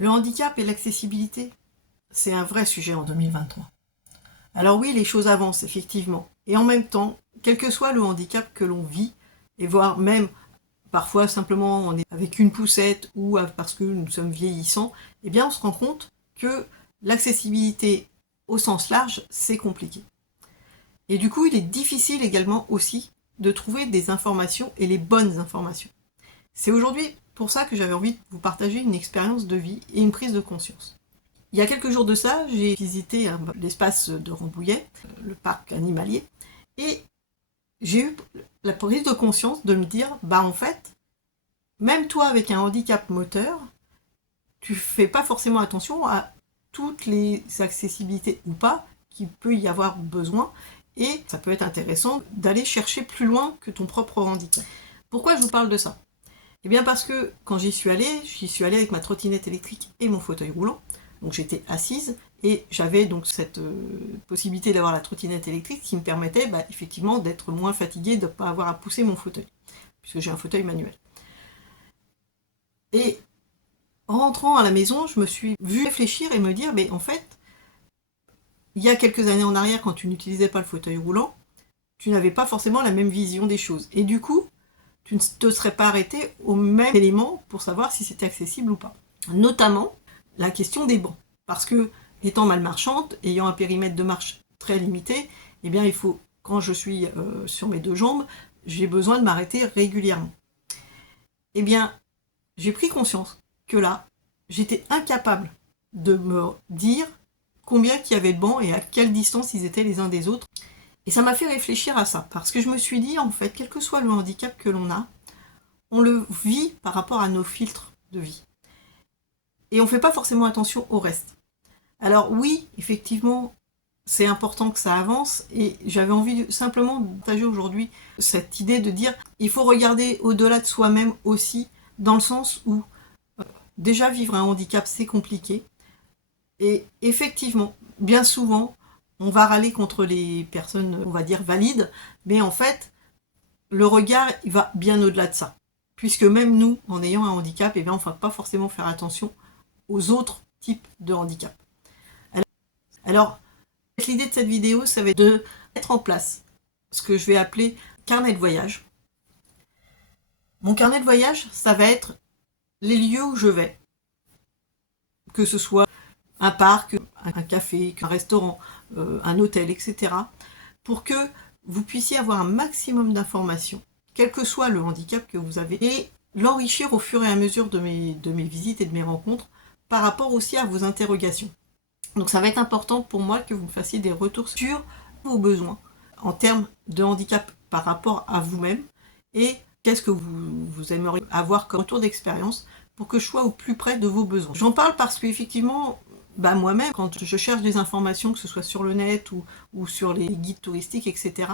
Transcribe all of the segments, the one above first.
Le handicap et l'accessibilité, c'est un vrai sujet en 2023. Alors oui, les choses avancent, effectivement. Et en même temps, quel que soit le handicap que l'on vit, et voire même parfois simplement on est avec une poussette ou parce que nous sommes vieillissants, eh bien on se rend compte que l'accessibilité au sens large, c'est compliqué. Et du coup, il est difficile également aussi de trouver des informations et les bonnes informations. C'est aujourd'hui pour ça que j'avais envie de vous partager une expérience de vie et une prise de conscience. Il y a quelques jours de ça, j'ai visité l'espace de Rambouillet, le parc animalier, et j'ai eu la prise de conscience de me dire, bah en fait, même toi avec un handicap moteur, tu fais pas forcément attention à toutes les accessibilités ou pas qu'il peut y avoir besoin, et ça peut être intéressant d'aller chercher plus loin que ton propre handicap. Pourquoi je vous parle de ça? Eh bien parce que quand j'y suis allée avec ma trottinette électrique et mon fauteuil roulant. Donc j'étais assise et j'avais donc cette possibilité d'avoir la trottinette électrique qui me permettait effectivement d'être moins fatiguée, de ne pas avoir à pousser mon fauteuil, puisque j'ai un fauteuil manuel. Et en rentrant à la maison, je me suis vue réfléchir et me dire, mais en fait, il y a quelques années en arrière, quand tu n'utilisais pas le fauteuil roulant, tu n'avais pas forcément la même vision des choses. Et du coup, tu ne te serais pas arrêté au même élément pour savoir si c'était accessible ou pas. Notamment, la question des bancs. Parce que, étant malmarchante, ayant un périmètre de marche très limité, eh bien il faut, quand je suis sur mes deux jambes, j'ai besoin de m'arrêter régulièrement. Eh bien, j'ai pris conscience que là, j'étais incapable de me dire combien il y avait de bancs et à quelle distance ils étaient les uns des autres. Et ça m'a fait réfléchir à ça, parce que je me suis dit, en fait, quel que soit le handicap que l'on a, on le vit par rapport à nos filtres de vie. Et on ne fait pas forcément attention au reste. Alors oui, effectivement, c'est important que ça avance, et j'avais envie simplement de partager aujourd'hui cette idée de dire il faut regarder au-delà de soi-même aussi, dans le sens où déjà vivre un handicap c'est compliqué, et effectivement, bien souvent, on va râler contre les personnes, on va dire, valides, mais en fait, le regard il va bien au-delà de ça. Puisque même nous, en ayant un handicap, eh bien, on ne va pas forcément faire attention aux autres types de handicap. Alors, l'idée de cette vidéo, ça va être de mettre en place ce que je vais appeler carnet de voyage. Mon carnet de voyage, ça va être les lieux où je vais. Que ce soit un parc, un café, un restaurant, un hôtel, etc. Pour que vous puissiez avoir un maximum d'informations, quel que soit le handicap que vous avez, et l'enrichir au fur et à mesure de mes visites et de mes rencontres, par rapport aussi à vos interrogations. Donc ça va être important pour moi que vous me fassiez des retours sur vos besoins en termes de handicap par rapport à vous-même, et qu'est-ce que vous aimeriez avoir comme retour d'expérience pour que je sois au plus près de vos besoins. J'en parle parce qu'effectivement, moi-même, quand je cherche des informations, que ce soit sur le net ou sur les guides touristiques, etc.,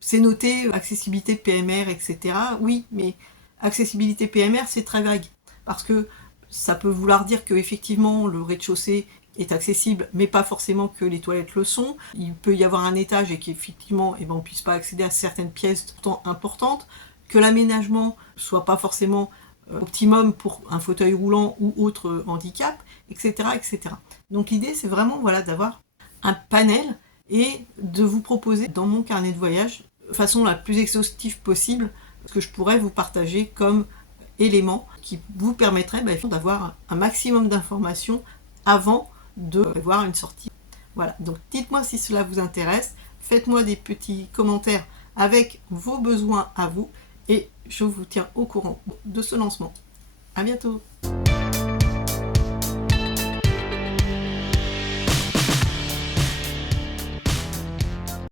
c'est noté accessibilité PMR, etc. Oui, mais accessibilité PMR, c'est très vague, parce que ça peut vouloir dire qu'effectivement, le rez-de-chaussée est accessible, mais pas forcément que les toilettes le sont. Il peut y avoir un étage et qu'effectivement, on ne puisse pas accéder à certaines pièces pourtant importantes, que l'aménagement soit pas forcément optimum pour un fauteuil roulant ou autre handicap, etc. etc. Donc l'idée, c'est vraiment d'avoir un panel et de vous proposer dans mon carnet de voyage, de façon la plus exhaustive possible, ce que je pourrais vous partager comme éléments qui vous permettraient d'avoir un maximum d'informations avant de voir une sortie. Voilà, donc dites-moi si cela vous intéresse, faites-moi des petits commentaires avec vos besoins à vous, et je vous tiens au courant de ce lancement. À bientôt!